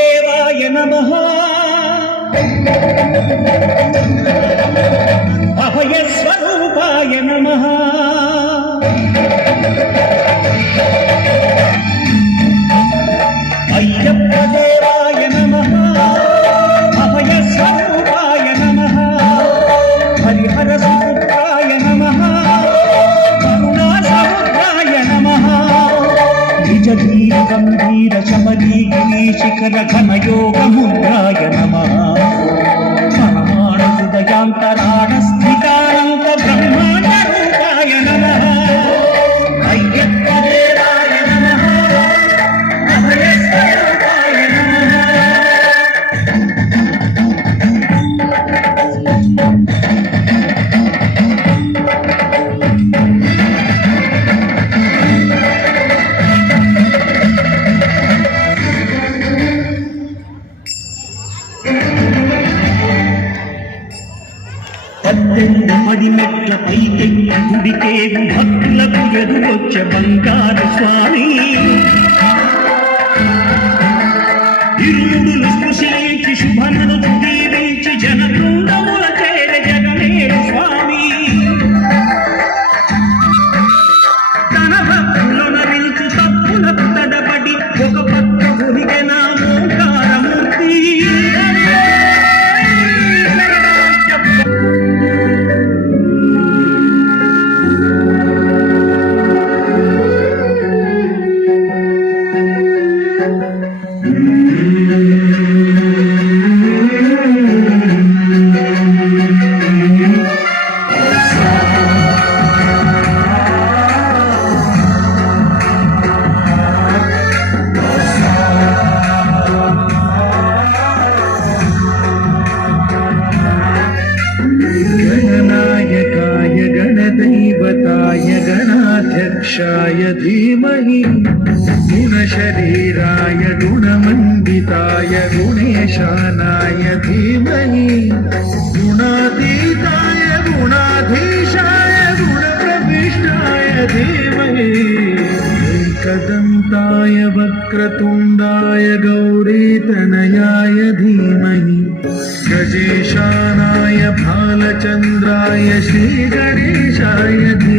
అయ్యప్పదేవాయ నమః అభయస్వరూపాయ నమః అయ్యప్పదేవాయ నమః అభయస్వరూపాయ నమః హరిహరసుపుత్రాయ నమః కరుణాసముద్రాయ నమః నిజధీర గంభీర శబరీగిరి శిఖర ఘనయోగముద్రాయ నమః పరమాణ హృదయాంతరాణ స్థితానంత బ్రహ్మాండ రూపాయ నమః అయ్యప్పదేవాయ నమః అభయస్వరూపాయ నమః పద్దెనిమిది పడిమెట్ల పైకెక్కి గుడికేవి భక్తులకు ఎదురొచ్చే బంగారు స్వామి ఇరుముడులు స్పృశించి శుభనను దీవించి జనబృందముల చేరే జగనేరు స్వామి తన భక్తులను నరించు తప్పులకు తడబడి ఒక పక్క ఒరిగిన ఓంకారమూర్తి गणनायकाय गणदैवताय गणाध्यक्षाय धीमहि गुणशरीराय गुणमण्डिताय गुणेशानाय धीमहि गुणातीताय गुणाधीशाय गुणप्रविष्टाय धीमहि एकदन्ताय वक्रतुण्डाय गौरीतनयाय धीमहि गजेशानाय भालचन्द्राय श्रीगणेशाय धीमहि